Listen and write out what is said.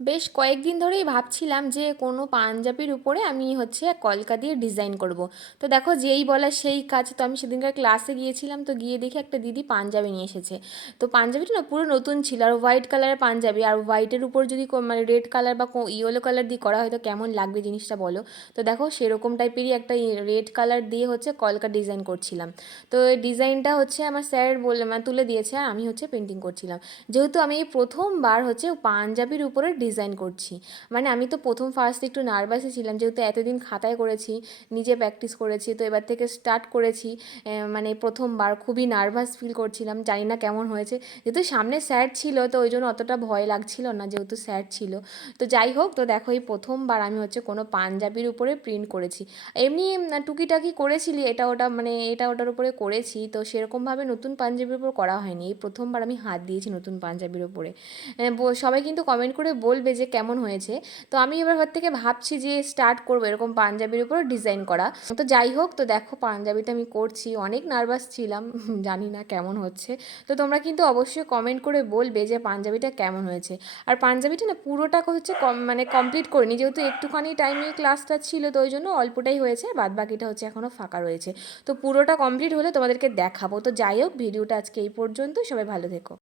বেশ কয়েকদিন ধরেই ভাবছিলাম যে কোনো পাঞ্জাবির উপরে আমি হচ্ছে কলকা দিয়ে ডিজাইন করব। তো দেখো যেই বলা সেই কাজ। তো আমি সেদিনকার ক্লাসে গিয়েছিলাম, তো গিয়ে দেখি একটা দিদি পাঞ্জাবি নিয়ে এসেছে। তো পাঞ্জাবিটা না পুরো নতুন ছিল, আর হোয়াইট কালারের পাঞ্জাবি, আর হোয়াইটের উপর যদি মানে রেড কালার বা ইয়েলো কালার দিয়ে করা হয় তো কেমন লাগবে জিনিসটা বলো। তো দেখো সেরকম টাইপেরই একটা রেড কালার দিয়ে হচ্ছে কলকা ডিজাইন করছিলাম। তো এই ডিজাইনটা হচ্ছে আমার স্যার বলে মানে তুলে দিয়েছে, আর আমি হচ্ছে পেন্টিং করছিলাম। যেহেতু আমি এই প্রথমবার হচ্ছে পাঞ্জাবির উপরে ডিজাইন করছি, মানে আমি তো ফার্স্ট একটু নার্ভাসই ছিলাম, যেহেতু এতদিন খাতায় করেছি, নিজে প্র্যাকটিস করেছি, তো এবার থেকে স্টার্ট করেছি। মানে প্রথমবার খুবই নার্ভাস ফিল করছিলাম, জানি না কেমন হয়েছে। যেহেতু সামনে স্যার ছিল তো ওই জন্য অতটা ভয় লাগছিল না, যেহেতু স্যার ছিল। তো যাই হোক, তো দেখো এই প্রথমবার আমি হচ্ছে কোনো পাঞ্জাবির উপরে প্রিন্ট করেছি। এমনি টুকিটাকি করেছিলি এটা ওটা, মানে এটা ওটার উপরে করেছি, তো সেরকমভাবে নতুন পাঞ্জাবির উপর করা হয়নি। এই প্রথমবার আমি হাত দিয়েছি নতুন পাঞ্জাবির ওপরে। সবাই কিন্তু কমেন্ট করে বলবে যে কেমন হয়েছে। তো আমি এবার ঘর থেকে ভাবছি যে স্টার্ট করবো এরকম পাঞ্জাবির উপর ডিজাইন করা। তো যাই হোক, তো দেখো পাঞ্জাবিটা আমি করছি, অনেক নার্ভাস ছিলাম জানি না কেমন হচ্ছে। তো তোমরা কিন্তু অবশ্যই কমেন্ট করে বলবে যে পাঞ্জাবিটা কেমন হয়েছে। আর পাঞ্জাবিটা না পুরোটা হচ্ছে মানে কমপ্লিট করিনি, যেহেতু একটুখানি টাইমে ক্লাসটা ছিল, তো ওই জন্য অল্পটাই হয়েছে, বাদ বাকিটা হচ্ছে এখনও ফাঁকা রয়েছে। তো পুরোটা কমপ্লিট হলে তোমাদেরকে দেখাবো। তো যাই হোক, ভিডিওটা আজকে এই পর্যন্ত, সবাই ভালো থেকো।